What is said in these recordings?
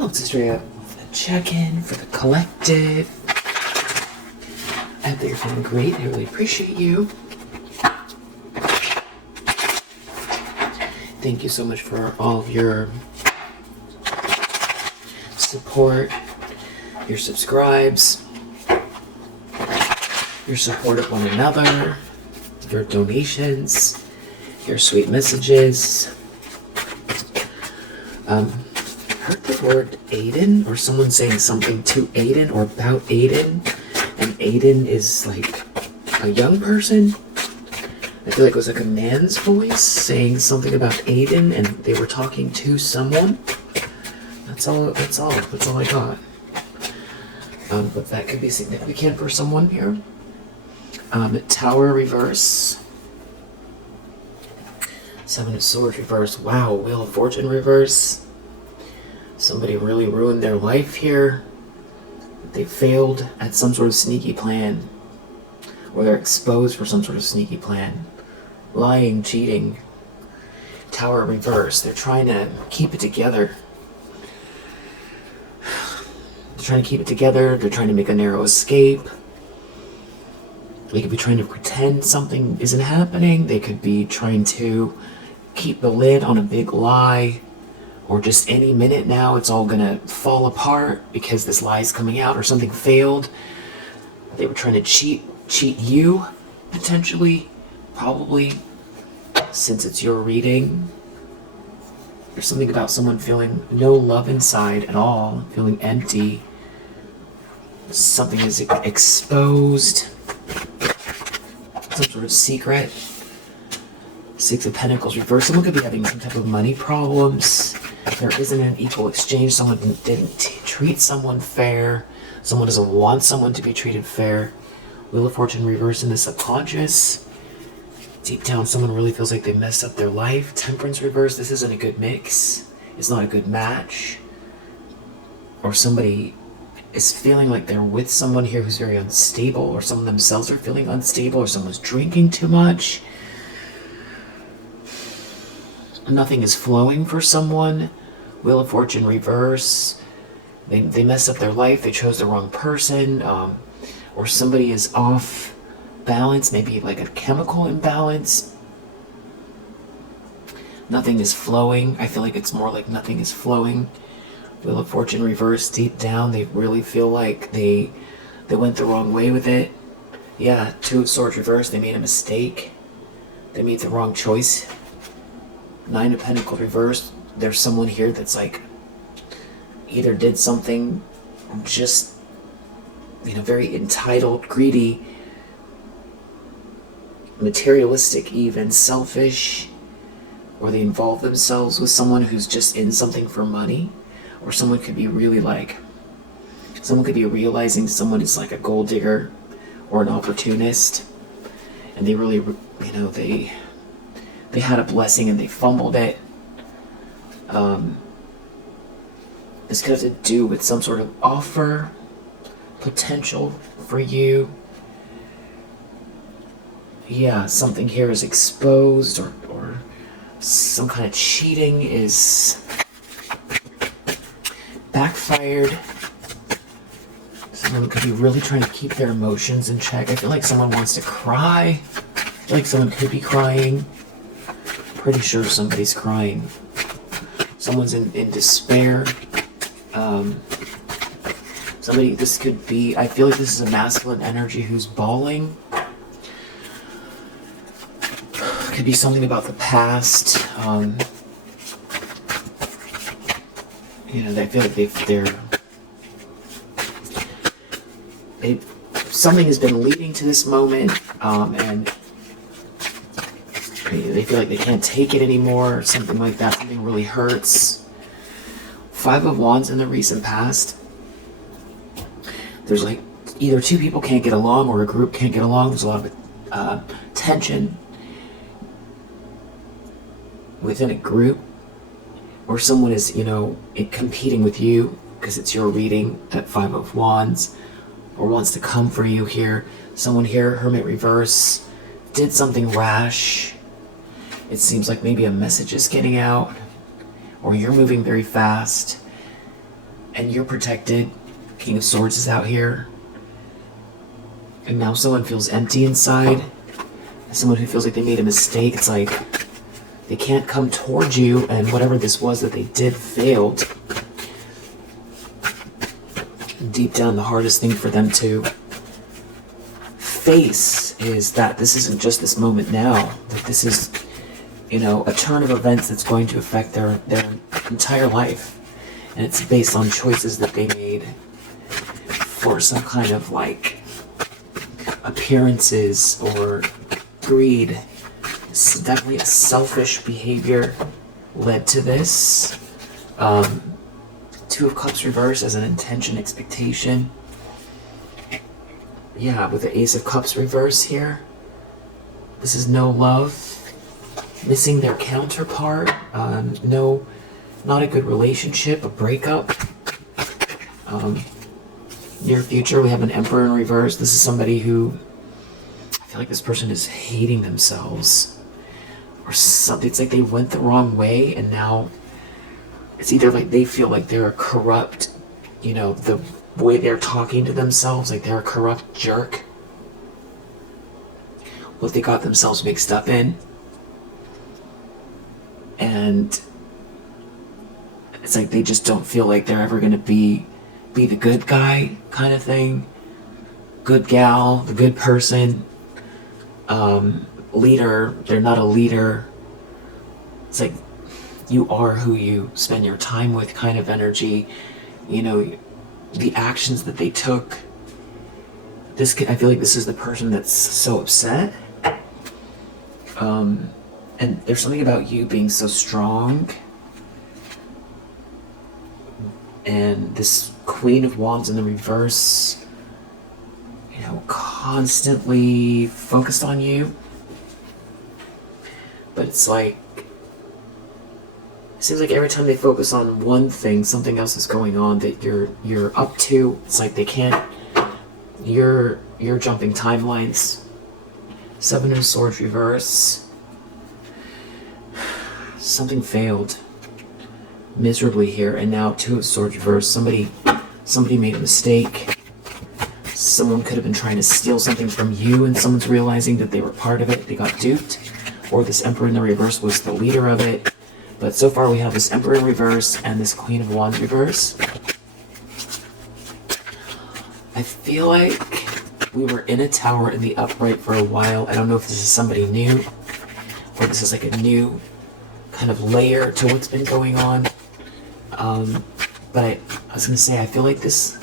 love to straight up check-in for the collective. I hope that you're feeling great. I really appreciate you. Thank you so much for all of your support, your subscribes, your support of one another, your donations, your sweet messages. Heard the word Aiden, or someone saying something to Aiden or about Aiden, and Aiden is like a young person. I feel like it was like a man's voice saying something about Aiden, and they were talking to someone. That's all I got. But that could be significant for someone here. Tower reverse. Seven of Swords reverse. Wow, Wheel of Fortune reverse. Somebody really ruined their life here. They failed at some sort of sneaky plan. Or they're exposed for some sort of sneaky plan. Lying, cheating. Tower reverse. They're trying to keep it together. They're trying to keep it together. They're trying to make a narrow escape. They could be trying to pretend something isn't happening. They could be trying to keep the lid on a big lie. Or just any minute now it's all gonna fall apart because this lie is coming out or something failed. They were trying to cheat you, potentially, probably, since it's your reading. There's something about someone feeling no love inside at all, feeling empty. Something is exposed. Some sort of secret. Six of Pentacles reversed. Someone could be having some type of money problems. There isn't an equal exchange. Someone didn't treat someone fair. Someone doesn't want someone to be treated fair. Wheel of Fortune reversed in the subconscious. Deep down, someone really feels like they messed up their life. Temperance reversed. This isn't a good mix. It's not a good match. Or somebody is feeling like they're with someone here who's very unstable, or someone themselves are feeling unstable, or someone's drinking too much. Nothing is flowing for someone. Wheel of Fortune reverse. They messed up their life. They chose the wrong person. Or somebody is off balance. Maybe like a chemical imbalance. Nothing is flowing. I feel like it's more like nothing is flowing. Wheel of Fortune reverse. Deep down, they really feel like they went the wrong way with it. Yeah, Two of Swords reverse. They made a mistake. They made the wrong choice. Nine of Pentacles reversed. There's someone here that's like either did something just, very entitled, greedy, materialistic even, selfish, or they involve themselves with someone who's just in something for money, or someone could be really someone could be realizing someone is like a gold digger or an opportunist, and they really, they had a blessing and they fumbled it. This could have to do with some sort of offer, potential for you. Yeah, something here is exposed, or some kind of cheating is backfired. Someone could be really trying to keep their emotions in check. I feel like someone wants to cry. I feel like someone could be crying. Pretty sure somebody's crying. Someone's in despair. This could be, I feel like this is a masculine energy who's bawling. Could be something about the past. I feel like something has been leading to this moment, and they feel like they can't take it anymore, something like that. Something really hurts. Five of Wands in the recent past. There's like either two people can't get along or a group can't get along. There's a lot of tension within a group, or someone is, competing with you because it's your reading at Five of Wands, or wants to come for you here. Someone here, Hermit reverse, did something rash. It seems like maybe a message is getting out, or you're moving very fast. and you're protected. King of Swords is out here. And now someone feels empty inside. Someone who feels like they made a mistake. It's like they can't come towards you, and whatever this was that they did failed. Deep down, the hardest thing for them to face is that this isn't just this moment now. That this is, a turn of events that's going to affect their entire life. And it's based on choices that they made for some kind of appearances or greed. It's definitely a selfish behavior led to this. Two of Cups reverse as an intention, expectation. Yeah, with the Ace of Cups reverse here. This is no love. Missing their counterpart. Not a good relationship, a breakup. Near future, we have an Emperor in reverse. This is somebody who, I feel like this person is hating themselves. Or something. It's like they went the wrong way, and now it's either like they feel like they're a corrupt, the way they're talking to themselves, like they're a corrupt jerk. What they got themselves mixed up in. And it's like they just don't feel like they're ever going to be the good guy kind of thing. Good gal, the good person. Leader, they're not a leader. It's like you are who you spend your time with kind of energy. The actions that they took. I feel like this is the person that's so upset. And there's something about you being so strong. And this Queen of Wands in the reverse, constantly focused on you. But it's like, it seems like every time they focus on one thing, something else is going on that you're up to. It's like they can't, you're jumping timelines. Seven of Swords reverse. Something failed miserably here, and now Two of Swords reverse. Somebody made a mistake. Someone could have been trying to steal something from you, and someone's realizing that they were part of it. They got duped. Or this Emperor in the reverse was the leader of it. But so far we have this Emperor in reverse and this Queen of Wands reverse. I feel like we were in a tower in the upright for a while. I don't know if this is somebody new, or this is like a new kind of layer to what's been going on. But I was gonna say, I feel like this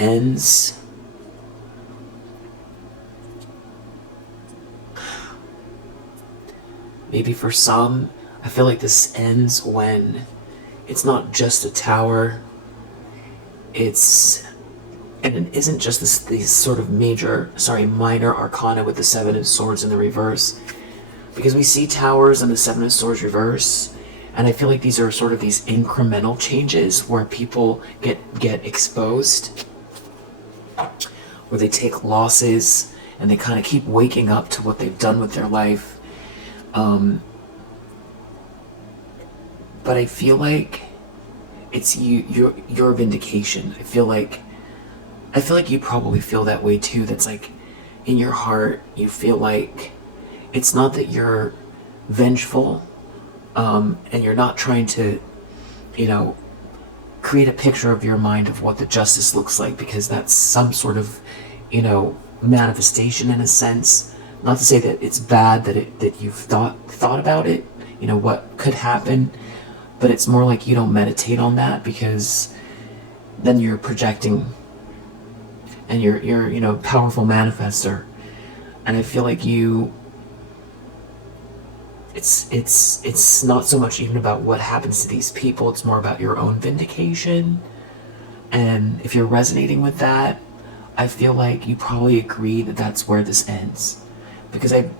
ends. Maybe for some, I feel like this ends when it's not just a tower. And it isn't just these sort of minor arcana with the Seven of Swords in the reverse. Because we see towers and the Seven of Swords reverse, and I feel like these are sort of these incremental changes where people get exposed, where they take losses and they kind of keep waking up to what they've done with their life. But I feel like it's your vindication. I feel like you probably feel that way too. That's like in your heart, you feel like it's not that you're vengeful, and you're not trying to, create a picture of your mind of what the justice looks like, because that's some sort of, manifestation in a sense. Not to say that it's bad that you've thought about it, what could happen, but it's more like you don't meditate on that, because then you're projecting, and you're powerful manifester. And I feel like it's not so much even about what happens to these people, it's more about your own vindication. And if you're resonating with that, I feel like you probably agree that that's where this ends. Because it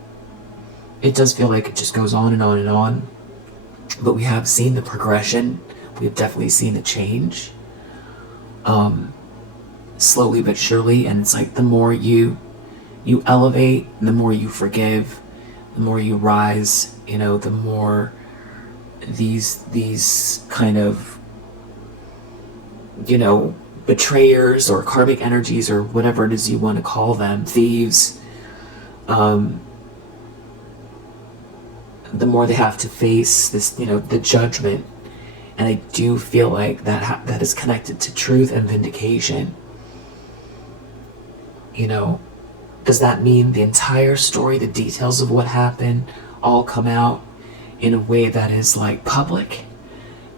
does feel like it just goes on and on and on. But we have seen the progression. We have definitely seen the change. Slowly but surely. And it's like the more you elevate, the more you forgive, the more you rise, the more these kind of you know, betrayers or karmic energies or whatever it is you want to call them, thieves, the more they have to face this, you know, the judgment. And I do feel like that is connected to truth and vindication. You know, does that mean the entire story, the details of what happened, all come out in a way that is like public?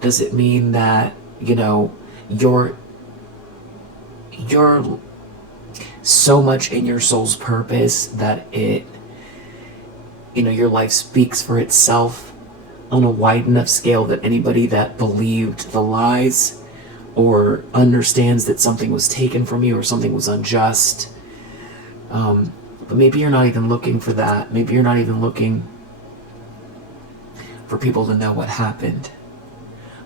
Does it mean that, you know, you're so much in your soul's purpose that it, you know, your life speaks for itself on a wide enough scale that anybody that believed the lies or understands that something was taken from you or something was unjust, but maybe you're not even looking for that. Maybe you're not even looking for people to know what happened.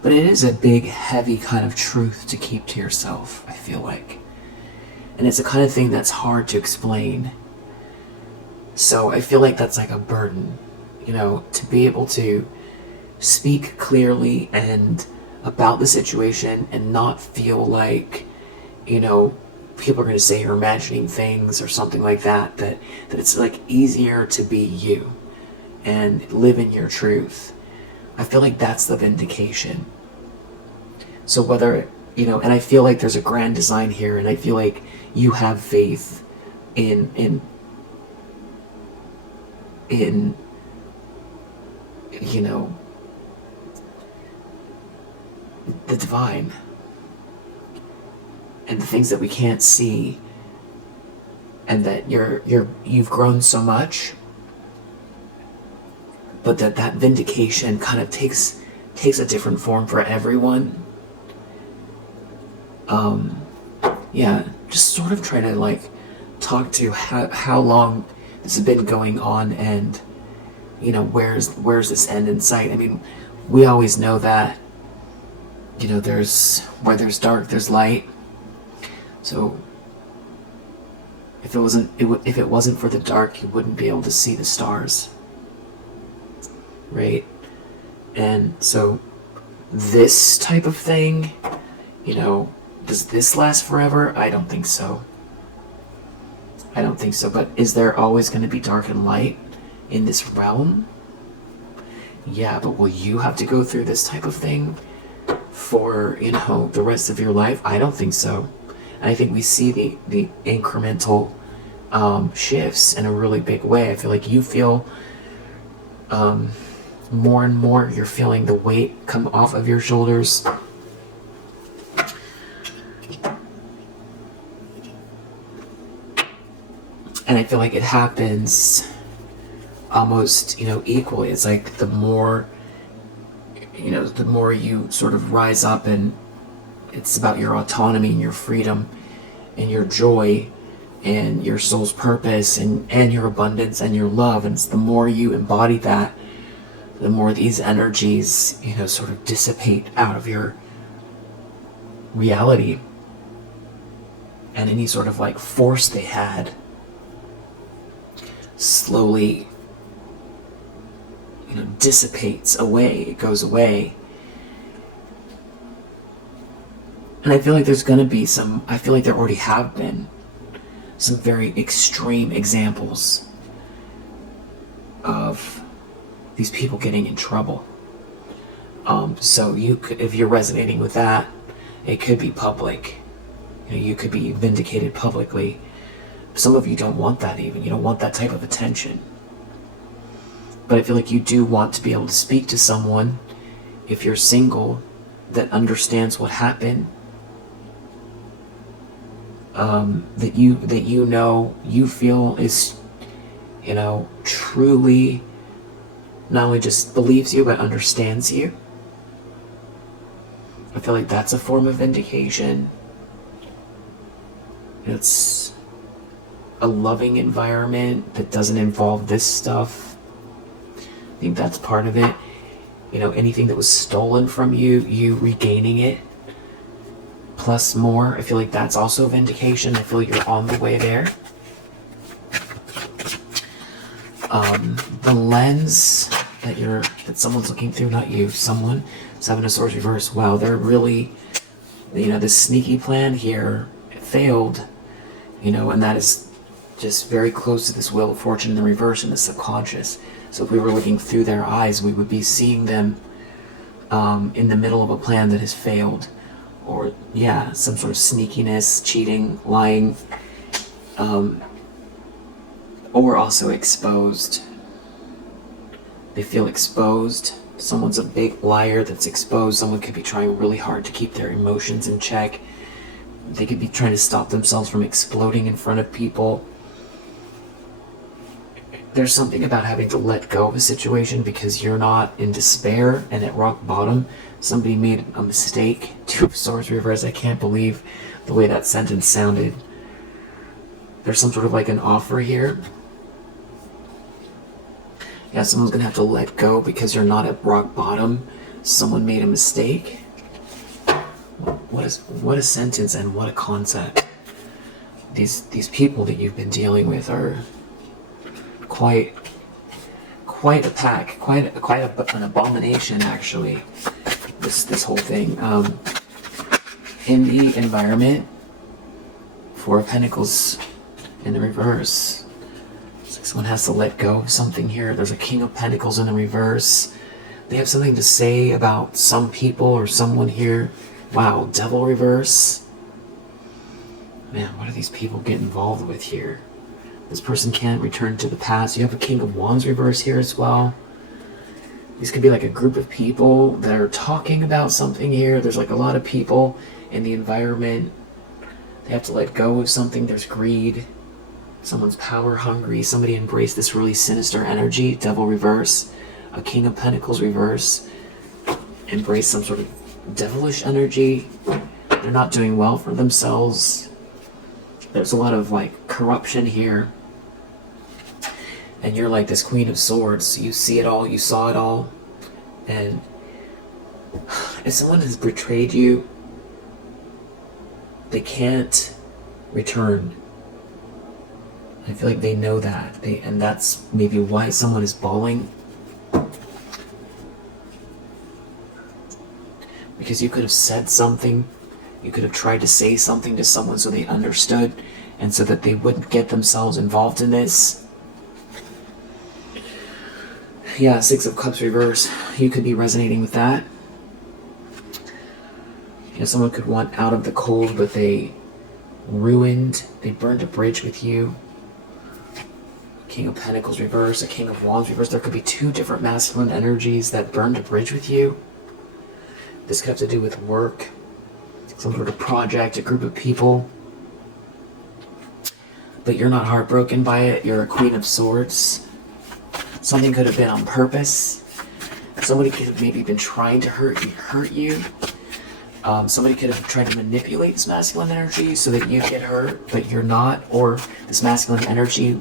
But it is a big, heavy kind of truth to keep to yourself, I feel like. And it's a kind of thing that's hard to explain. So I feel like that's like a burden, you know, to be able to speak clearly and about the situation and not feel like, you know, people are going to say you're imagining things or something like that, that it's like easier to be you and live in your truth. I feel like that's the vindication. So whether, you know, and I feel like there's a grand design here, and I feel like you have faith in you know, the divine and the things that we can't see, and that you've grown so much, but that vindication kind of takes a different form for everyone. Yeah, just sort of try to like talk to how long this has been going on, and you know, where's this end in sight. I mean, we always know that, you know, where there's dark, there's light. So if it wasn't for the dark, you wouldn't be able to see the stars, right? And so this type of thing, you know, does this last forever? I don't think so. But is there always going to be dark and light in this realm? Yeah, but will you have to go through this type of thing for, you know, the rest of your life? I don't think so. And I think we see the incremental shifts in a really big way. I feel like you feel more and more, you're feeling the weight come off of your shoulders. And I feel like it happens almost, you know, equally. It's like the more, you know, the more you sort of rise up, and it's about your autonomy and your freedom and your joy and your soul's purpose and your abundance and your love. And it's the more you embody that, the more these energies, you know, sort of dissipate out of your reality. And any sort of like force they had slowly, you know, dissipates away. It goes away. And I feel like there's gonna be I feel like there already have been some very extreme examples of these people getting in trouble. So if you're resonating with that, it could be public. You know, you could be vindicated publicly. Some of you don't want that even. You don't want that type of attention. But I feel like you do want to be able to speak to someone, if you're single, that understands what happened. That you know, you feel is, you know, truly not only just believes you, but understands you. I feel like that's a form of vindication. It's a loving environment that doesn't involve this stuff. I think that's part of it. You know, anything that was stolen from you, you regaining it, plus more. I feel like that's also vindication. I feel like you're on the way there. The lens that someone's looking through, not you, someone, Seven of Swords reverse. Wow, they're really this sneaky plan here failed, and that is just very close to this Wheel of Fortune in the reverse in the subconscious. So if we were looking through their eyes, we would be seeing them in the middle of a plan that has failed, or some sort of sneakiness, cheating, lying, or also exposed. They feel exposed. Someone's a big liar that's exposed. Someone could be trying really hard to keep their emotions in check. They could be trying to stop themselves from exploding in front of people. There's something about having to let go of a situation because you're not in despair and at rock bottom. Somebody made a mistake. Two of Swords reverse. I can't believe the way that sentence sounded. There's some sort of like an offer here. Yeah, someone's gonna have to let go because you're not at rock bottom. Someone made a mistake. What a sentence and what a concept. These people that you've been dealing with are quite a pack, quite an abomination actually. This whole thing. In the environment, Four of Pentacles in the reverse. It's like someone has to let go of something here. There's a King of Pentacles in the reverse. They have something to say about some people or someone here. Wow, Devil reverse. Man, what do these people get involved with here? This person can't return to the past. You have a King of Wands reverse here as well. These could be like a group of people that are talking about something here. There's like a lot of people in the environment. They have to let go of something. There's greed. Someone's power hungry. Somebody embraced this really sinister energy. Devil reverse. A King of Pentacles reverse. Embrace some sort of devilish energy. They're not doing well for themselves. There's a lot of like corruption here. And you're like this Queen of Swords. You see it all. You saw it all. And if someone has betrayed you, they can't return. I feel like they know that. And that's maybe why someone is bawling. Because you could have said something. You could have tried to say something to someone so they understood and so that they wouldn't get themselves involved in this. Yeah, Six of Cups reverse. You could be resonating with that. Someone could want out of the cold, but they burned a bridge with you. King of Pentacles reverse, a King of Wands reverse. There could be two different masculine energies that burned a bridge with you. This could have to do with work, some sort of project, a group of people. But you're not heartbroken by it. You're a Queen of Swords. Something could have been on purpose. Somebody could have maybe been trying to hurt you. Somebody could have tried to manipulate this masculine energy so that you get hurt, but you're not. Or this masculine energy,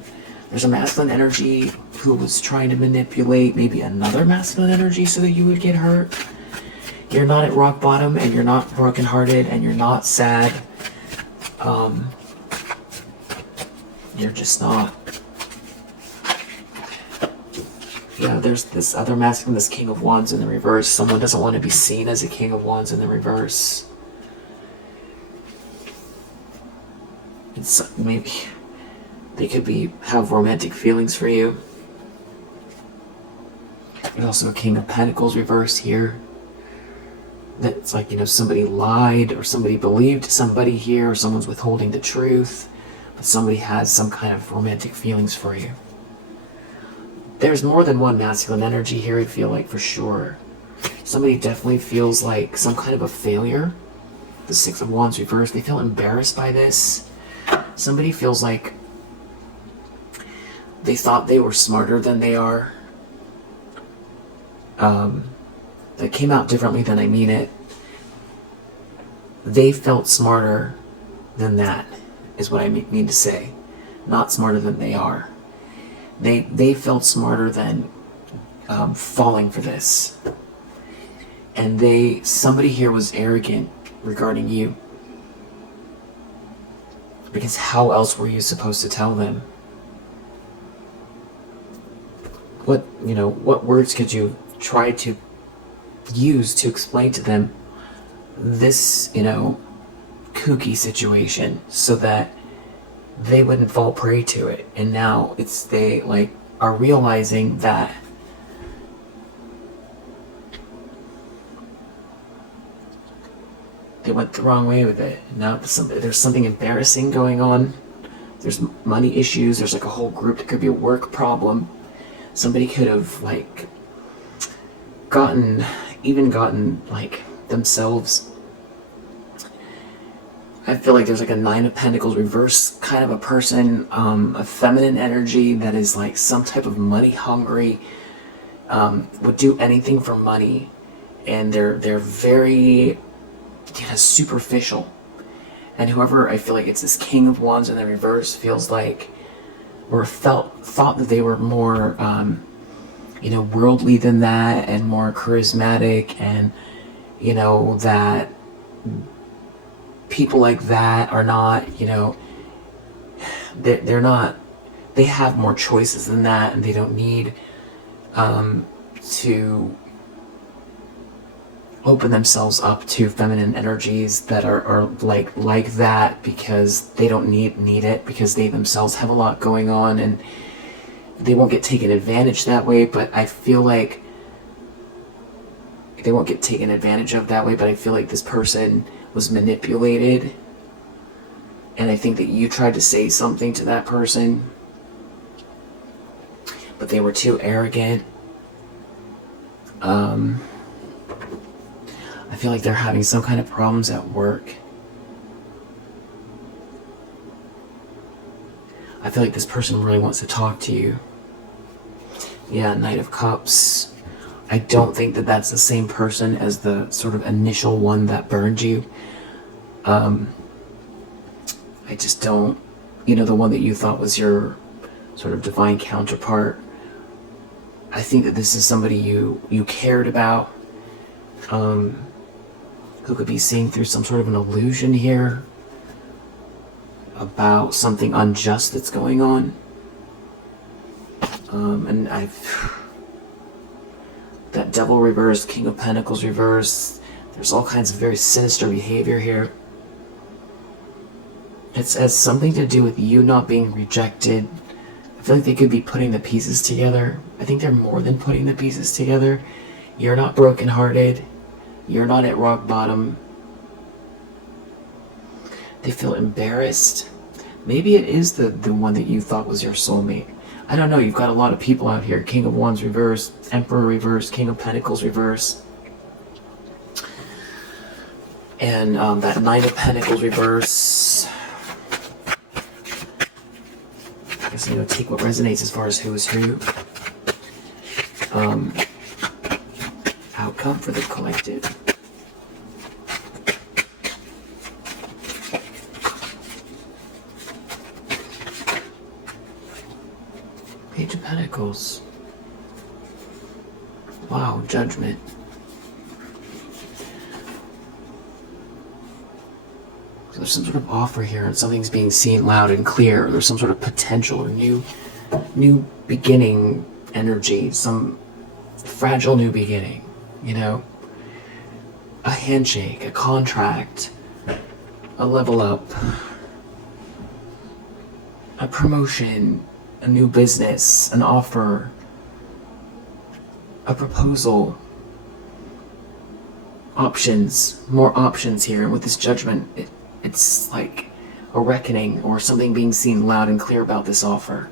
there's a masculine energy who was trying to manipulate maybe another masculine energy so that you would get hurt. You're not at rock bottom, and you're not brokenhearted, and you're not sad. You're just not. Yeah, there's this other masculine, this King of Wands in the reverse. Someone doesn't want to be seen as a King of Wands in the reverse. It's maybe they could have romantic feelings for you. There's also a King of Pentacles reverse here. That's like, somebody lied, or somebody believed somebody here, or someone's withholding the truth, but somebody has some kind of romantic feelings for you. There's more than one masculine energy here, I feel like, for sure. Somebody definitely feels like some kind of a failure. The Six of Wands reverse, they feel embarrassed by this. Somebody feels like they thought they were smarter than they are. That came out differently than I mean it. They felt smarter than that, is what I mean to say. Not smarter than they are. They felt smarter than falling for this. And somebody here was arrogant regarding you. Because how else were you supposed to tell them? What words could you try to use to explain to them this, kooky situation so that they wouldn't fall prey to it. And now they are realizing that they went the wrong way with it. Now there's something embarrassing going on. There's money issues. There's like a whole group. There could be a work problem. Somebody could have gotten themselves. I feel like there's like a Nine of Pentacles reverse kind of a person, a feminine energy that is like some type of money hungry, would do anything for money, and they're very superficial. And whoever, I feel like it's this King of Wands in the reverse, feels like or thought that they were more worldly than that, and more charismatic, and that people like that are not, they're not, they have more choices than that, and they don't need to open themselves up to feminine energies that are like that, because they don't need it, because they themselves have a lot going on, and they won't get taken advantage that way. But I feel like they won't get taken advantage of that way, but I feel like this person was manipulated, and I think that you tried to say something to that person, but they were too arrogant. I feel like they're having some kind of problems at work. I feel like this person really wants to talk to you. Yeah, Knight of Cups. I don't think that that's the same person as the sort of initial one that burned you. I just don't, the one that you thought was your sort of divine counterpart. I think that this is somebody you cared about, who could be seeing through some sort of an illusion here about something unjust that's going on. And that Devil reverse, King of Pentacles reverse, there's all kinds of very sinister behavior here. It has something to do with you not being rejected. I feel like they could be putting the pieces together. I think they're more than putting the pieces together. You're not brokenhearted. You're not at rock bottom. They feel embarrassed. Maybe it is the one that you thought was your soulmate. I don't know. You've got a lot of people out here. King of Wands reverse, Emperor reverse, King of Pentacles reverse. And that Knight of Pentacles reverse. I guess I'm going to take what resonates as far as who is who. Outcome for the collective. Page of Pentacles. Wow, Judgment. So there's some sort of offer here, and something's being seen loud and clear. There's some sort of potential or new beginning energy, some fragile new beginning, a handshake, a contract, a level up, a promotion, a new business, an offer, a proposal, options, more options here. And with this Judgment, it's like a reckoning or something being seen loud and clear about this offer.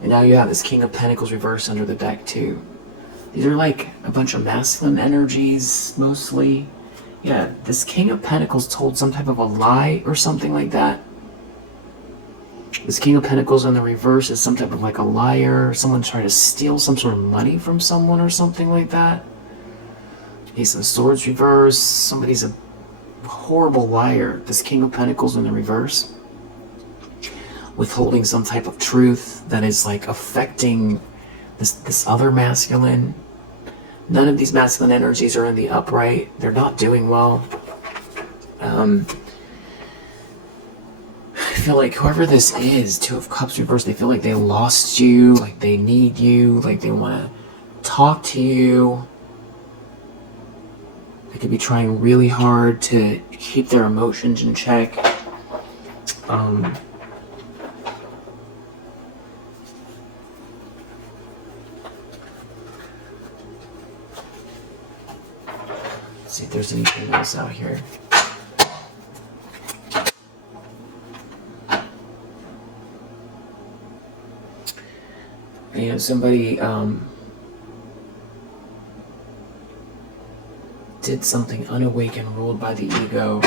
And now you have this King of Pentacles reverse under the deck too. These are like a bunch of masculine energies mostly. Yeah, this King of Pentacles told some type of a lie or something like that. This King of Pentacles in the reverse is some type of like a liar. Someone trying to steal some sort of money from someone or something like that. Ace of Swords reverse. Somebody's a horrible liar. This King of Pentacles in the reverse. Withholding some type of truth that is like affecting this other masculine. None of these masculine energies are in the upright. They're not doing well. I feel like whoever this is, Two of Cups reversed, they feel like they lost you, like they need you, like they want to talk to you. I could be trying really hard to keep their emotions in check. Let's see if there's anything else out here. You know, somebody did something unawakened, ruled by the ego.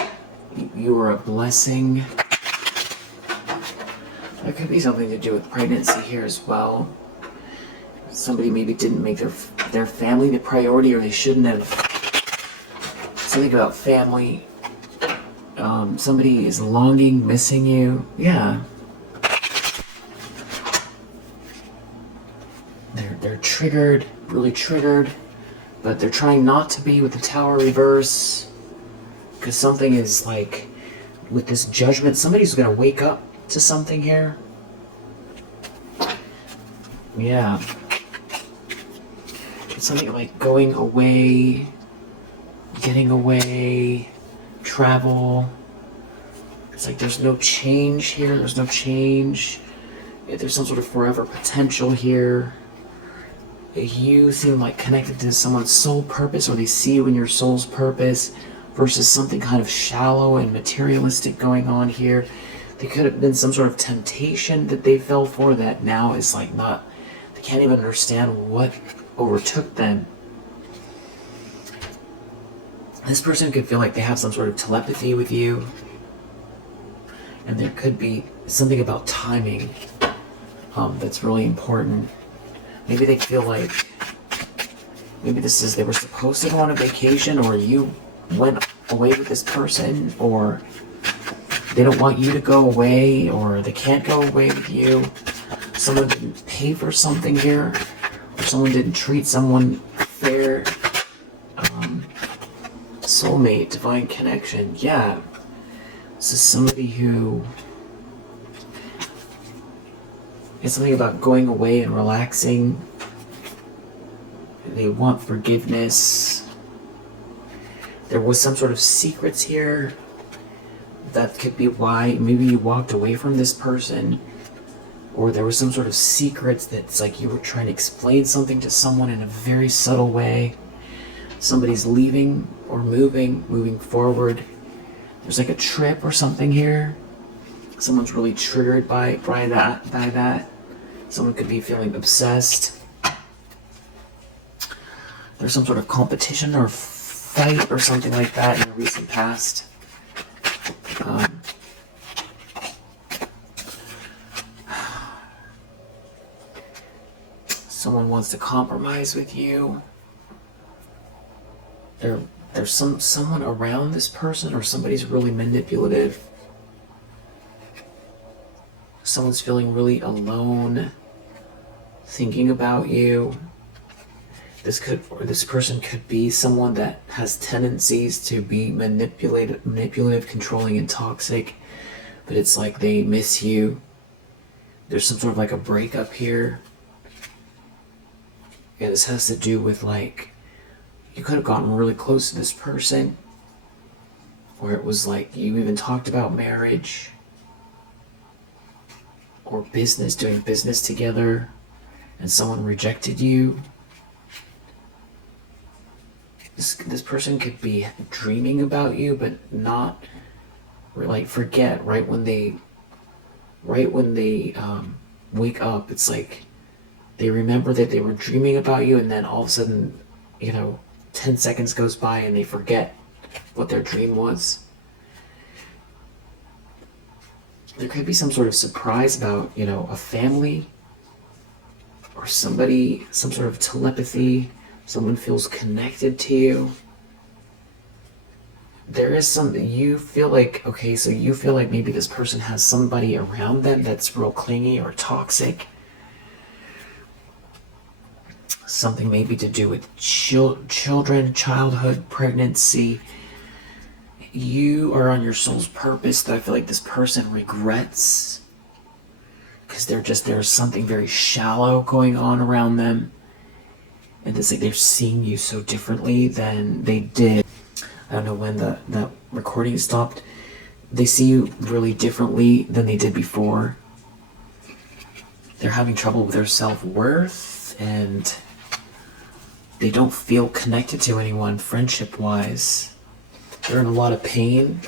You were a blessing. There could be something to do with pregnancy here as well. Somebody maybe didn't make their family the priority, or they shouldn't have. Something about family. Somebody is longing, missing you. Yeah. They're triggered, really triggered, but they're trying not to be with the Tower reverse, because something is like, with this judgment, somebody's going to wake up to something here. Yeah. It's something like going away, getting away, travel. It's like there's no change here, there's no change. There's some sort of forever potential here. You seem like connected to someone's soul purpose, or they see you in your soul's purpose, versus something kind of shallow and materialistic going on here. There could have been some sort of temptation that they fell for that now is like not, they can't even understand what overtook them. This person could feel like they have some sort of telepathy with you, and there could be something about timing that's really important. Maybe they feel like, maybe this is, they were supposed to go on a vacation, or you went away with this person, or they don't want you to go away, or they can't go away with you. Someone didn't pay for something here, or someone didn't treat someone fair. Soulmate, divine connection, yeah. This is somebody who, it's something about going away and relaxing. They want forgiveness. There was some sort of secrets here. That could be why maybe you walked away from this person. Or there was some sort of secrets that's like you were trying to explain something to someone in a very subtle way. Somebody's leaving or moving forward. There's like a trip or something here. Someone's really triggered by that. Someone could be feeling obsessed. There's some sort of competition or fight or something like that in the recent past. Someone wants to compromise with you. There's someone around this person, or somebody's really manipulative. Someone's feeling really alone, thinking about you. This person could be someone that has tendencies to be manipulative, controlling, and toxic, but it's like they miss you. There's some sort of like a breakup here. Yeah, this has to do with like, you could have gotten really close to this person, where it was like you even talked about marriage or business, doing business together, and someone rejected you. This person could be dreaming about you, but not, like, forget right when they wake up. It's like they remember that they were dreaming about you, and then all of a sudden, 10 seconds goes by and they forget what their dream was. There could be some sort of surprise about, a family or somebody, some sort of telepathy. Someone feels connected to you. There is something you feel like, okay, so you feel like maybe this person has somebody around them that's real clingy or toxic. Something maybe to do with children, childhood, pregnancy. You are on your soul's purpose that I feel like this person regrets, because there's something very shallow going on around them, and it's like they're seeing you so differently than they did. I don't know when that recording stopped. They see you really differently than they did before. They're having trouble with their self-worth, and they don't feel connected to anyone friendship-wise. They're in a lot of pain.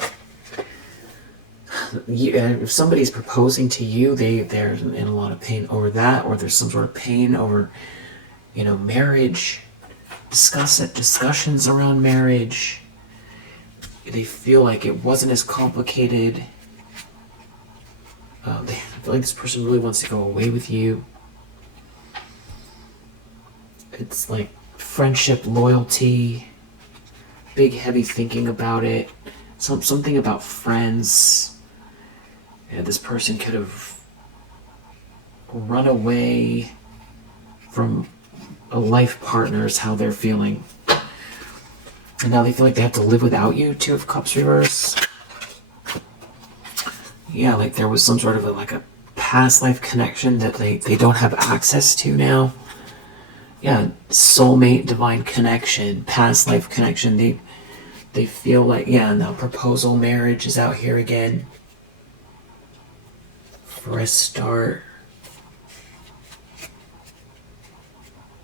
If somebody's proposing to you, they're in a lot of pain over that, or there's some sort of pain over, marriage, discussions around marriage. They feel like it wasn't as complicated. They feel like this person really wants to go away with you. It's like friendship, loyalty, big heavy thinking about it. Something about friends. Yeah, this person could have run away from a life partner is how they're feeling. And now they feel like they have to live without you. Two of Cups reverse. Yeah, like there was some sort of a past life connection that they don't have access to now. Yeah, soulmate, divine connection, past life connection. They feel like, now proposal marriage is out here again. For a start.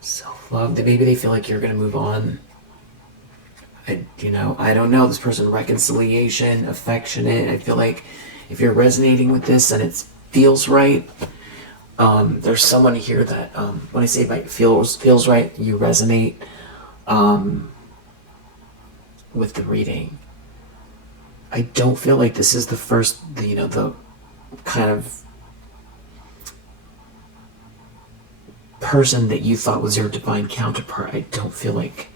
Self-love. Maybe they feel like you're going to move on. I don't know. This person, reconciliation, affectionate. I feel like if you're resonating with this and it feels right, there's someone here that, when I say feels right, you resonate with the reading. I don't feel like this is the first, the kind of person that you thought was your divine counterpart. I don't feel like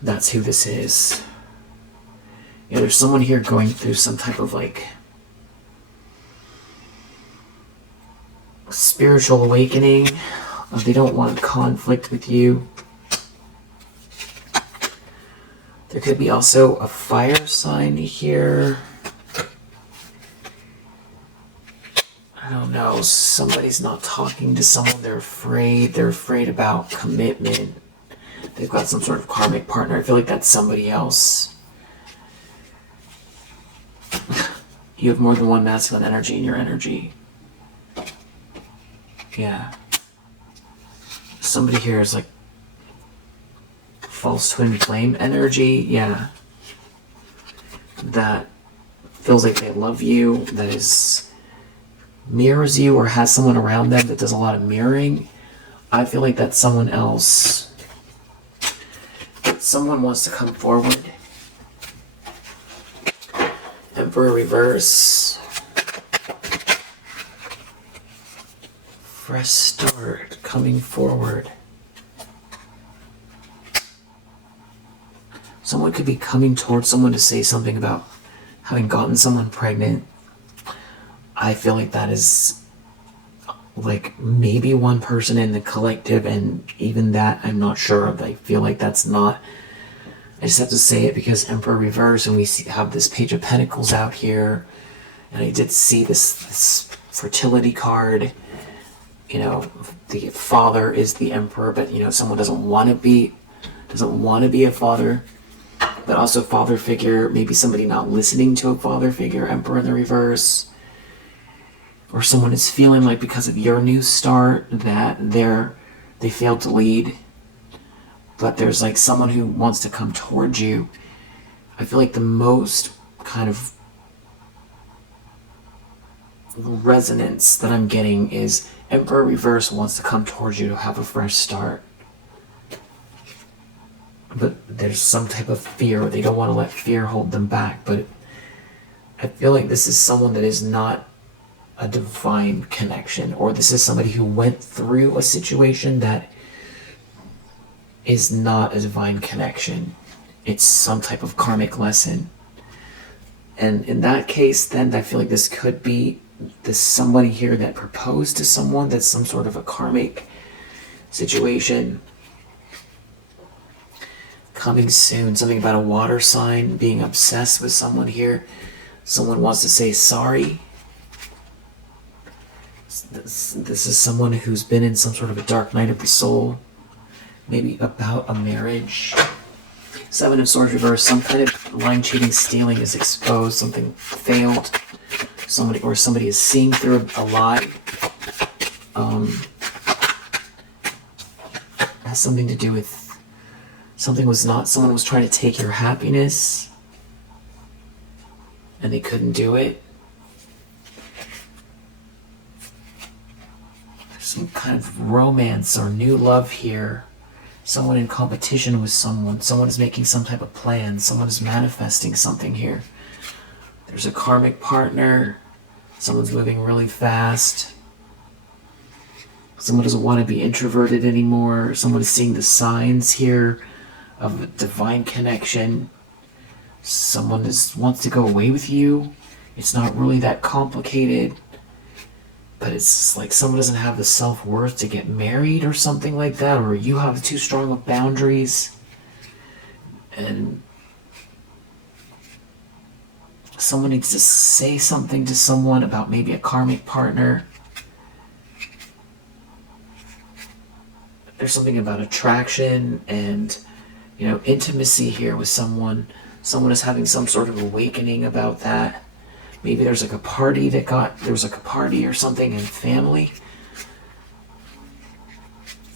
that's who this is. There's someone here going through some type of spiritual awakening. They don't want conflict with you. There could be also a fire sign here. I don't know. Somebody's not talking to someone. They're afraid. They're afraid about commitment. They've got some sort of karmic partner. I feel like that's somebody else. You have more than one masculine energy in your energy. Yeah. Somebody here is like false twin flame energy. Yeah. That feels like they love you. That is mirrors you or has someone around them that does a lot of mirroring. I feel like that's someone else. Someone wants to come forward. Emperor reverse. Fresh start, coming forward. Someone could be coming towards someone to say something about having gotten someone pregnant. I feel like that is like maybe one person in the collective, and even that I'm not sure of. I feel like that's not. I just have to say it because Emperor reverse, and we have this Page of Pentacles out here, and I did see this fertility card. The father is the Emperor, but someone doesn't want to be a father, but also father figure. Maybe somebody not listening to a father figure. Emperor in the reverse, or someone is feeling like because of your new start that they failed to lead. But there's like someone who wants to come towards you. I feel like the most kind of resonance that I'm getting is Emperor reverse wants to come towards you to have a fresh start. But there's some type of fear. They don't want to let fear hold them back. But I feel like this is someone that is not a divine connection, or this is somebody who went through a situation that is not a divine connection. It's some type of karmic lesson. And in that case, then I feel like this could be somebody here that proposed to someone that's some sort of a karmic situation. Coming soon. Something about a water sign being obsessed with someone here. Someone wants to say sorry. This is someone who's been in some sort of a dark night of the soul. Maybe about a marriage. Seven of Swords reversed. Some kind of lying, cheating, stealing is exposed. Something failed. Somebody is seeing through a lie. Has something to do with someone was trying to take your happiness and they couldn't do it. There's some kind of romance or new love here. Someone in competition with someone. Someone is making some type of plan. Someone is manifesting something here. There's a karmic partner. Someone's moving really fast. Someone doesn't want to be introverted anymore. Someone is seeing the signs here of a divine connection. Someone wants to go away with you. It's not really that complicated. But it's like someone doesn't have the self-worth to get married or something like that, or you have too strong of boundaries. And someone needs to say something to someone about maybe a karmic partner. There's something about attraction and, intimacy here with someone. Someone is having some sort of awakening about that. Maybe there's like a party or something in family.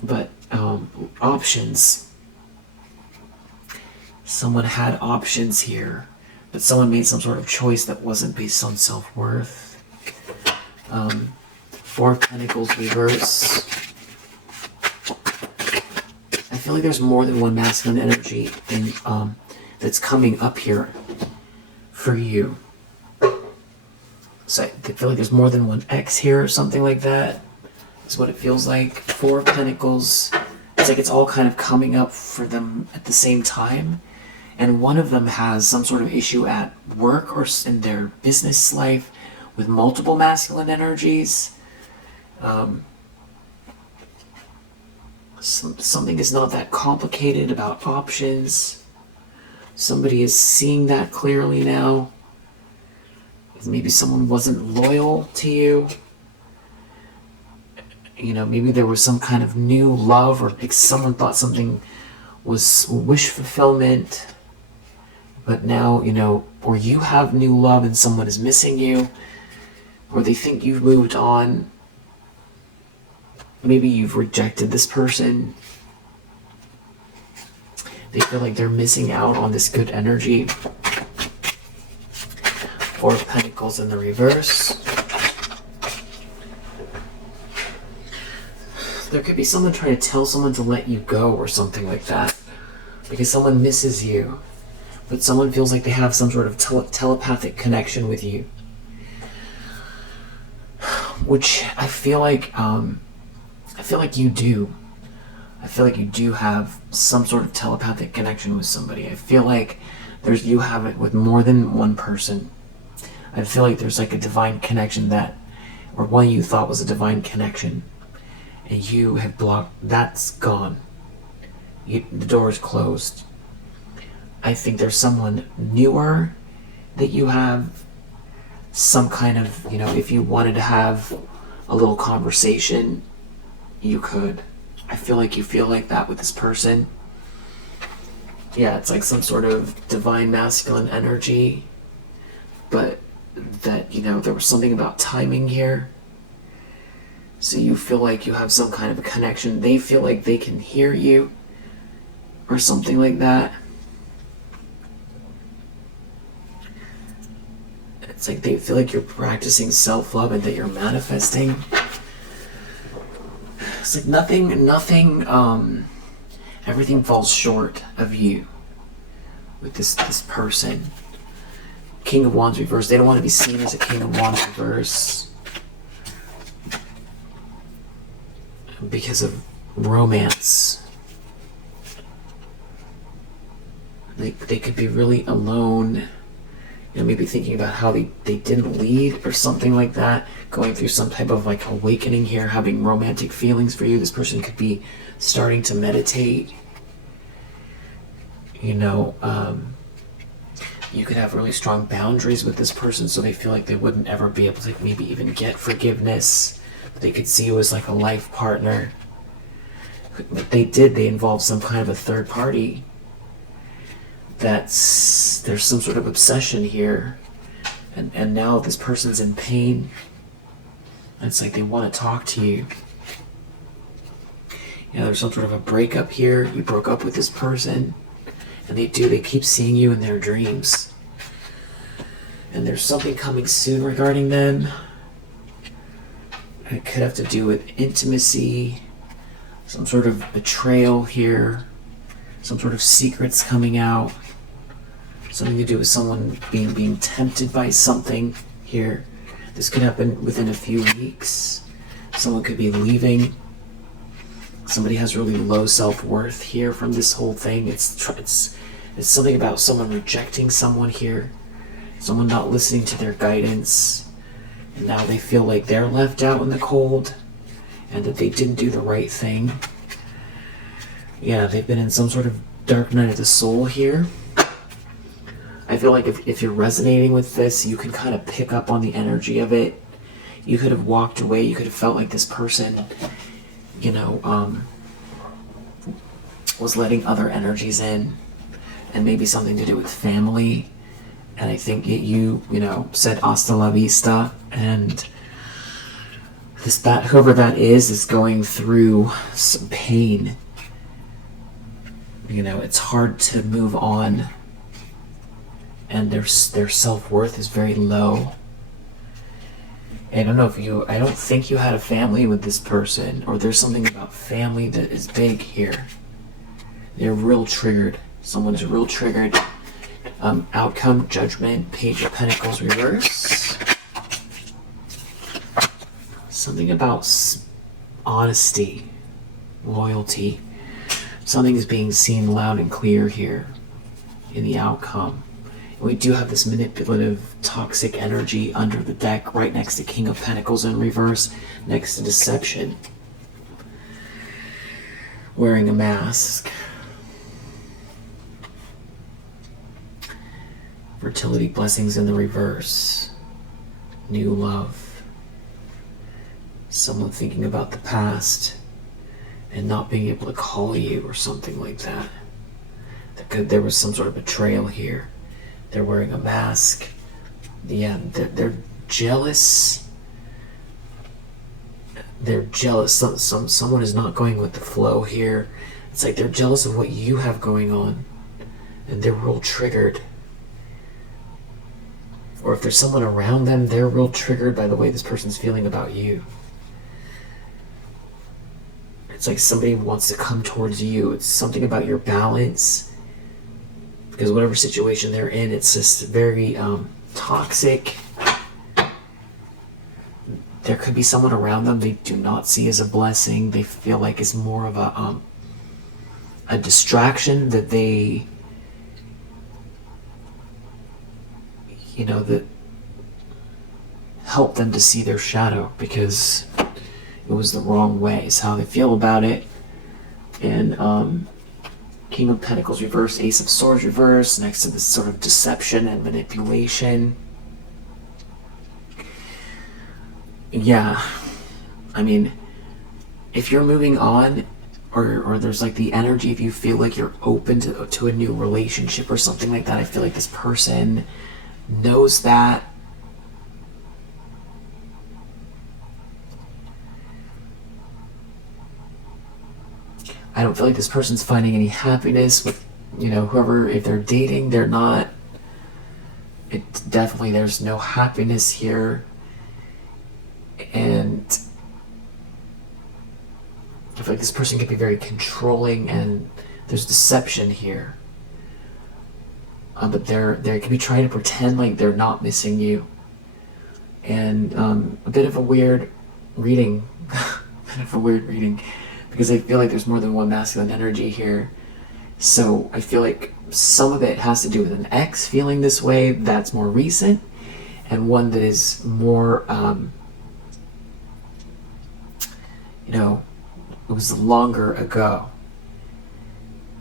But options. Someone had options here, but someone made some sort of choice that wasn't based on self-worth. Four of Pentacles reverse. I feel like there's more than one masculine energy that's coming up here for you. So I feel like there's more than one X here or something like that. That's what it feels like. Four of Pentacles. It's like it's all kind of coming up for them at the same time. And one of them has some sort of issue at work or in their business life with multiple masculine energies. Something is not that complicated about options. Somebody is seeing that clearly now. Maybe someone wasn't loyal to you. Maybe there was some kind of new love, or someone thought something was wish fulfillment. But now, or you have new love and someone is missing you, or they think you've moved on. Maybe you've rejected this person. They feel like they're missing out on this good energy. Four of Pentacles in the reverse. There could be someone trying to tell someone to let you go or something like that. Because someone misses you. But someone feels like they have some sort of telepathic connection with you. Which I feel like you do. I feel like you do have some sort of telepathic connection with somebody. I feel like you have it with more than one person. I feel like there's like a divine connection or one you thought was a divine connection, and you have blocked. That's gone. The door is closed. I think there's someone newer that you have some kind of, if you wanted to have a little conversation, you could. I feel like you feel like that with this person. Yeah, it's like some sort of divine masculine energy, but that, there was something about timing here. So you feel like you have some kind of a connection. They feel like they can hear you or something like that. It's like they feel like you're practicing self-love and that you're manifesting. It's like nothing, everything falls short of you with this person. King of Wands reverse. They don't want to be seen as a King of Wands reverse because of romance. They could be really alone. Maybe thinking about how they didn't lead or something like that. Going through some type of like awakening here, having romantic feelings for you. This person could be starting to meditate. You could have really strong boundaries with this person, so they feel like they wouldn't ever be able to maybe even get forgiveness. But they could see you as like a life partner. But they involved some kind of a third party. there's some sort of obsession here, and now this person's in pain. It's like they want to talk to you. There's some sort of a breakup here. You broke up with this person, and they keep seeing you in their dreams. And there's something coming soon regarding them. It could have to do with intimacy, some sort of betrayal here, some sort of secrets coming out, something to do with someone being tempted by something here. This could happen within a few weeks. Someone could be leaving. Somebody has really low self-worth here from this whole thing. It's something about someone rejecting someone here, someone not listening to their guidance, and now they feel like they're left out in the cold and that they didn't do the right thing. They've been in some sort of dark night of the soul here. I feel like if you're resonating with this, you can kind of pick up on the energy of it. You could have walked away. You could have felt like this person, was letting other energies in, and maybe something to do with family. And I think you said hasta la vista, and whoever that is going through some pain. It's hard to move on, and their self-worth is very low. I don't think you had a family with this person, or there's something about family that is big here. They're real triggered. Someone's real triggered. Outcome, judgment, Page of Pentacles reverse. Something about honesty, loyalty. Something is being seen loud and clear here in the outcome. We do have this manipulative, toxic energy under the deck, right next to King of Pentacles in reverse, next to Deception. Wearing a mask. Fertility blessings in the reverse. New love. Someone thinking about the past and not being able to call you or something like that. There was some sort of betrayal here. They're wearing a mask. They're jealous. They're jealous. Someone is not going with the flow here. It's like they're jealous of what you have going on, and they're real triggered. Or if there's someone around them, they're real triggered by the way this person's feeling about you. It's like somebody wants to come towards you. It's something about your balance. Because whatever situation they're in, it's just very toxic. There could be someone around them they do not see as a blessing. They feel like it's more of a distraction that they, that help them to see their shadow because it was the wrong way. It's how they feel about it. And King of Pentacles reverse, Ace of Swords reverse, next to this sort of deception and manipulation. If you're moving on, or there's like the energy, if you feel like you're open to a new relationship or something like that, I feel like this person knows that. I don't feel like this person's finding any happiness with, whoever, if they're dating, they're not. There's no happiness here. And I feel like this person can be very controlling, and there's deception here. But they can be trying to pretend like they're not missing you. And a bit of a weird reading. Because I feel like there's more than one masculine energy here. So I feel like some of it has to do with an ex feeling this way that's more recent, and one that is more, it was longer ago.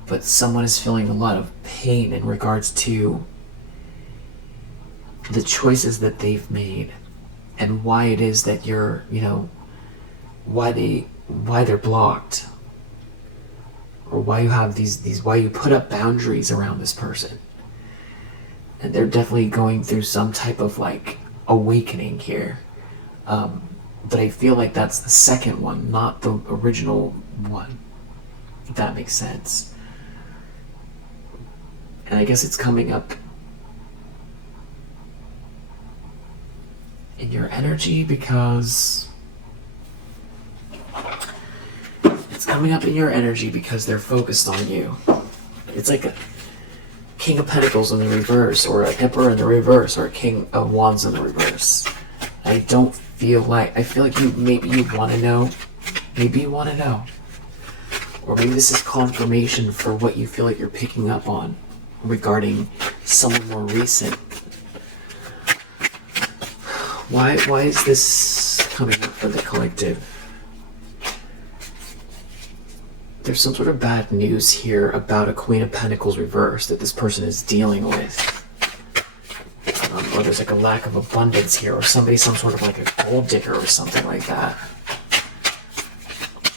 But someone is feeling a lot of pain in regards to the choices that they've made and why it is that you're, why they're blocked, or why you have why you put up boundaries around this person. And they're definitely going through some type of like awakening here. But I feel like that's the second one, not the original one, if that makes sense. And I guess it's coming up in your energy because they're focused on you. It's like a King of Pentacles in the reverse, or an Emperor in the reverse, or a King of Wands in the reverse. I feel like you want to know. Maybe you want to know. Or maybe this is confirmation for what you feel like you're picking up on regarding someone more recent. Why is this coming up for the collective? There's some sort of bad news here about a Queen of Pentacles reverse that this person is dealing with. Or there's like a lack of abundance here, or some sort of like a gold digger or something like that.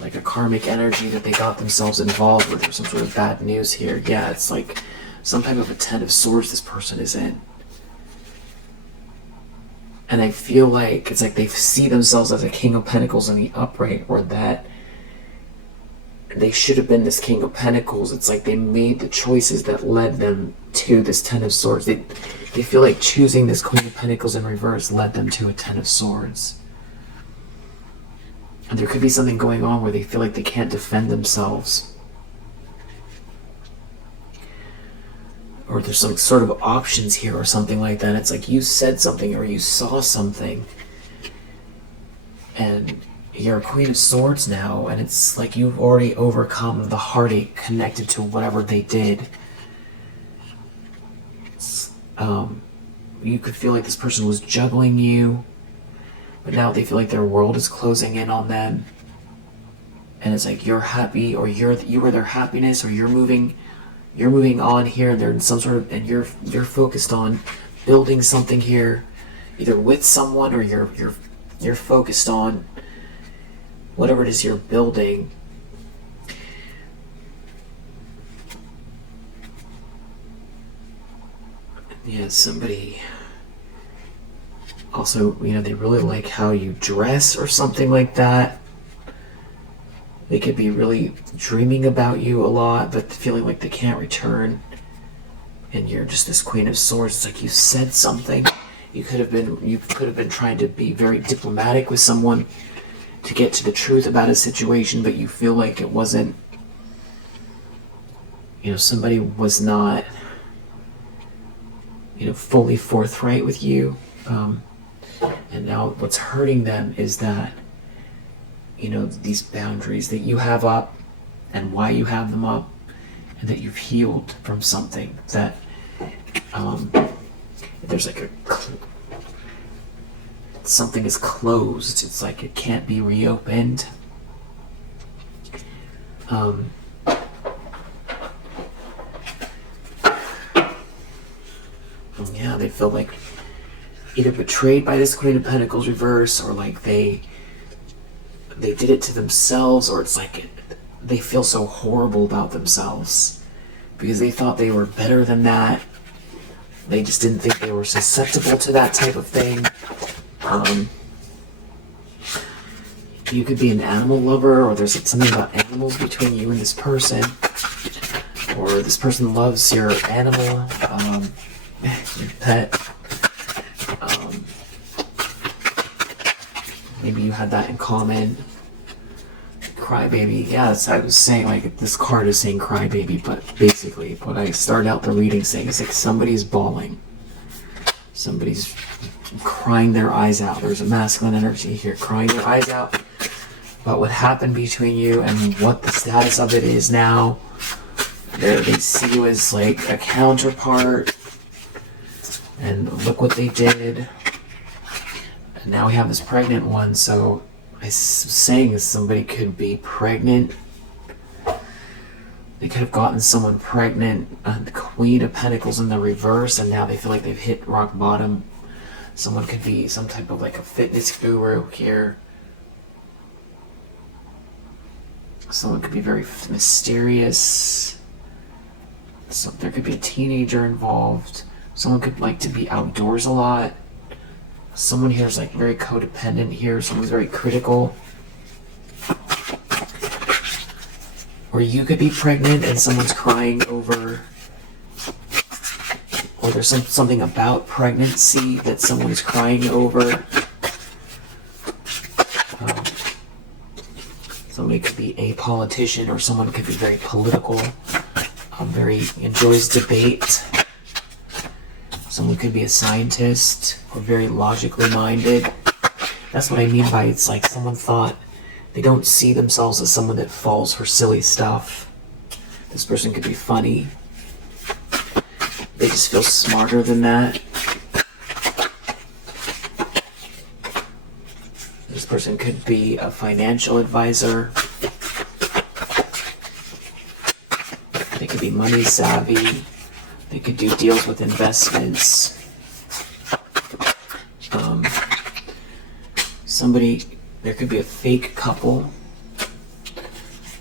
Like a karmic energy that they got themselves involved with, or some sort of bad news here. Yeah, it's like some type of a Ten of Swords this person is in. And I feel like it's like they see themselves as a King of Pentacles in the upright, or that they should have been this King of Pentacles. It's like they made the choices that led them to this Ten of Swords. They feel like choosing this Queen of Pentacles in reverse led them to a Ten of Swords. And there could be something going on where they feel like they can't defend themselves. Or there's some sort of options here or something like that. It's like you said something or you saw something. And you're a Queen of Swords now, and it's like you've already overcome the heartache connected to whatever they did. You could feel like this person was juggling you, but now they feel like their world is closing in on them. And it's like you're happy, or you are their happiness, or you're moving on here, and they're in some sort of, and you're focused on building something here, either with someone, or you're focused on whatever it is you're building. Yeah, somebody also, they really like how you dress or something like that. They could be really dreaming about you a lot, but feeling like they can't return. And you're just this Queen of Swords. It's like you said something. You could have been trying to be very diplomatic with someone to get to the truth about a situation, but you feel like it wasn't, somebody was not, fully forthright with you. And now what's hurting them is that, these boundaries that you have up and why you have them up, and that you've healed from something that, there's like something is closed. It's like it can't be reopened. Yeah, they feel like either betrayed by this Queen of Pentacles reverse, or like they did it to themselves, or it's like they feel so horrible about themselves because they thought they were better than that. They just didn't think they were susceptible to that type of thing. You could be an animal lover, or there's something about animals between you and this person, or this person loves your animal, your pet. Maybe you had that in common. Crybaby. Yeah, that's what I was saying. Like, this card is saying crybaby, but basically what I started out the reading saying is like somebody's bawling. Somebody's crying their eyes out. There's a masculine energy here, crying their eyes out about what happened between you and what the status of it is now. They see you as like a counterpart, and look what they did. And now we have this pregnant one, so I was saying somebody could be pregnant. They could have gotten someone pregnant, the Queen of Pentacles in the reverse, and now they feel like they've hit rock bottom. Someone could be some type of like a fitness guru here. Someone could be very mysterious. So there could be a teenager involved. Someone could like to be outdoors a lot. Someone here is like very codependent here. Someone's very critical. Or you could be pregnant and someone's crying over, or there's something about pregnancy that someone's crying over. Somebody could be a politician, or someone could be very political, very enjoys debate. Someone could be a scientist or very logically minded. That's what I mean by it's like someone thought they don't see themselves as someone that falls for silly stuff. This person could be funny. They just feel smarter than that. This person could be a financial advisor. They could be money savvy. They could do deals with investments. There could be a fake couple.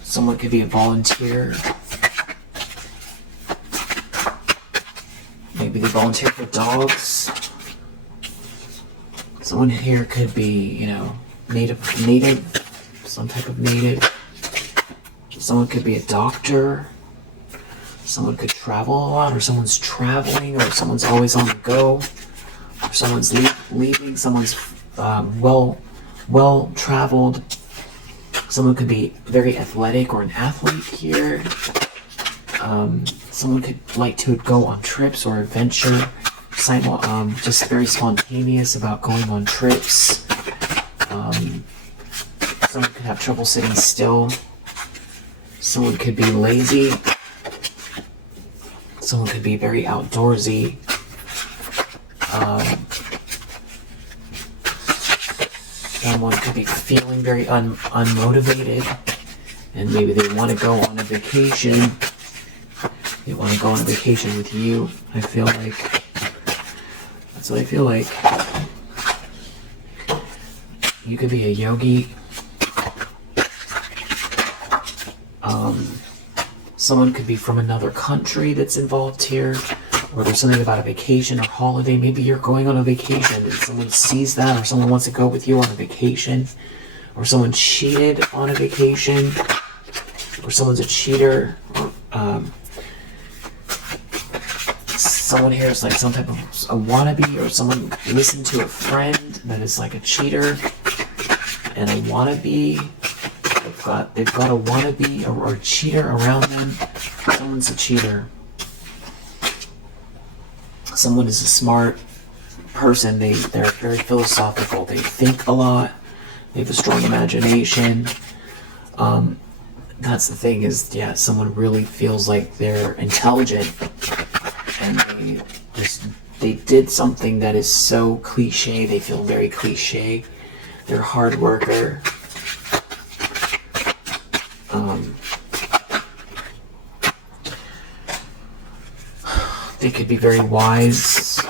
Someone could be a volunteer. Maybe they volunteer for dogs. Someone here could be, native, some type of native. Someone could be a doctor. Someone could travel a lot, or someone's traveling, or someone's always on the go, or someone's leaving, someone's well-traveled. Someone could be very athletic or an athlete here. Someone could like to go on trips or adventure, just very spontaneous about going on trips. Someone could have trouble sitting still. Someone could be lazy. Someone could be very outdoorsy. Someone could be feeling very unmotivated, and maybe they want to go on a vacation. They want to go on a vacation with you. I feel like that's what I feel like. You could be a yogi. Someone could be from another country that's involved here, or there's something about a vacation or holiday. Maybe you're going on a vacation and someone sees that, or someone wants to go with you on a vacation, or someone cheated on a vacation, or someone's a cheater. Someone here is like some type of a wannabe, or someone listened to a friend that is like a cheater and a wannabe. They've got a wannabe or a cheater around them. Someone's a cheater. Someone is a smart person. They're very philosophical. They think a lot. They have a strong imagination. That's the thing is, yeah, someone really feels like they're intelligent, and they did something that is so cliche. They feel very cliche. They're a hard worker. They could be very wise.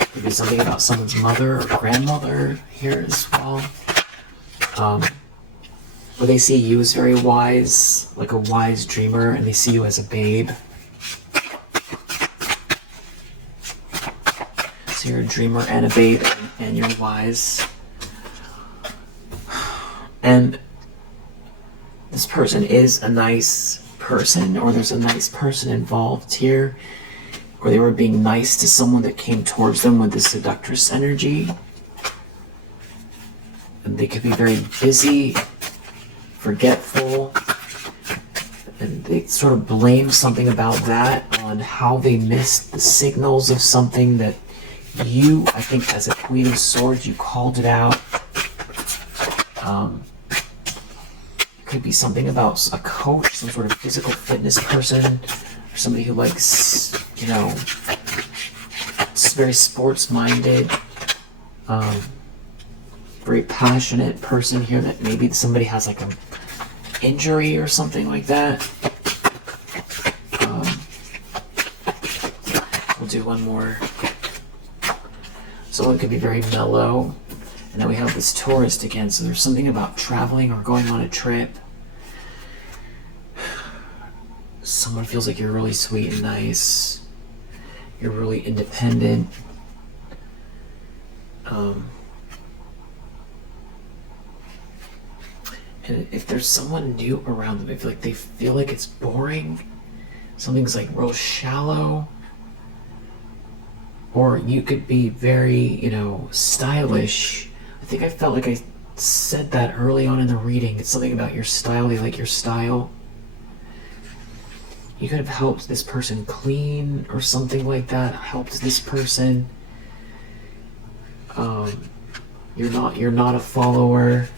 Could be something about someone's mother or grandmother here as well. Or they see you as very wise, like a wise dreamer, and they see you as a babe. So you're a dreamer and a babe, and you're wise. And this person is a nice person, or there's a nice person involved here, or they were being nice to someone that came towards them with the seductress energy. And they could be very busy, forgetful, and they sort of blame something about that on how they missed the signals of something that you, I think as a Queen of Swords, you called it out. Could be something about a coach, some sort of physical fitness person, or somebody who likes, very sports-minded, very passionate person here that maybe somebody has like an injury or something like that. We'll do one more. Someone could be very mellow. And then we have this tourist again, so there's something about traveling or going on a trip. Someone feels like you're really sweet and nice. You're really independent. And if there's someone new around them, if like they feel like it's boring, something's like real shallow, or you could be very, stylish. I think I felt like I said that early on in the reading. It's something about your style. They like your style. You could have helped this person clean or something like that. Helped this person. You're not a follower.